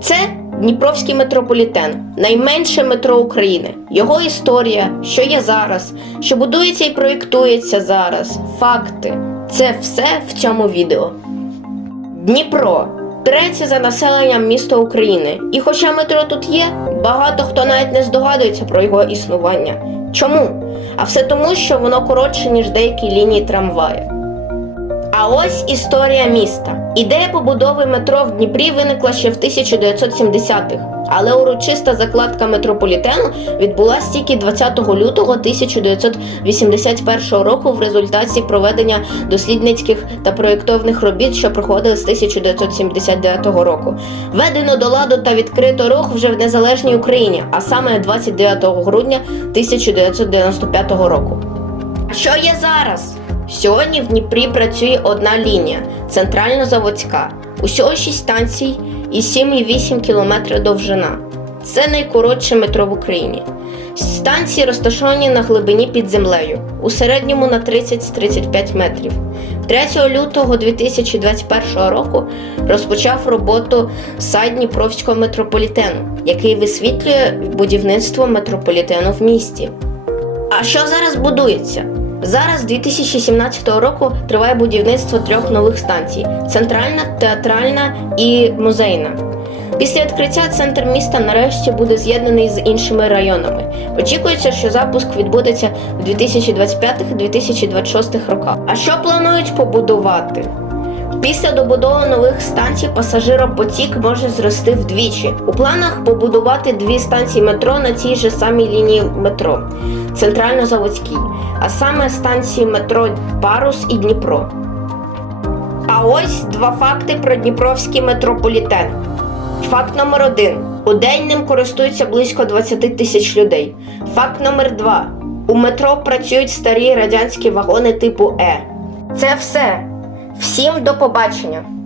Це Дніпровський метрополітен, найменше метро України. Його історія, що є зараз, що будується і проєктується зараз, факти це все в цьому відео. Дніпро третє за населенням місто України. І хоча метро тут є, багато хто навіть не здогадується про його існування. Чому? А все тому, що воно коротше, ніж деякі лінії трамваю. А ось історія міста. Ідея побудови метро в Дніпрі виникла ще в 1970-х, але урочиста закладка метрополітену відбулася тільки 20 лютого 1981 року в результаті проведення дослідницьких та проєктовних робіт, що проходили з 1979 року. Введено до ладу та відкрито рух вже в незалежній Україні, а саме 29 грудня 1995 року. Що є зараз? Сьогодні в Дніпрі працює одна лінія центрально-заводська. Усього 6 станцій і 7,8 км довжина. Це найкоротше метро в Україні. Станції розташовані на глибині під землею, у середньому на 30-35 метрів. 3 лютого 2021 року розпочав роботу сайт Дніпровського метрополітену, який висвітлює будівництво метрополітену в місті. А що зараз будується? Зараз, 2017 року, триває будівництво трьох нових станцій: центральна, театральна і музейна. Після відкриття центр міста нарешті буде з'єднаний з іншими районами. Очікується, що запуск відбудеться в 2025-2026 роках. А що планують побудувати? Після добудови нових станцій пасажиропотік може зрости вдвічі. У планах побудувати дві станції метро на цій же самій лінії метро центрально-заводській, а саме станції метро Парус і Дніпро. А ось два факти про Дніпровський метрополітен. Факт номер один. У день ним користуються близько 20 тисяч людей. Факт номер два. У метро працюють старі радянські вагони типу Е. Це все. Всім до побачення!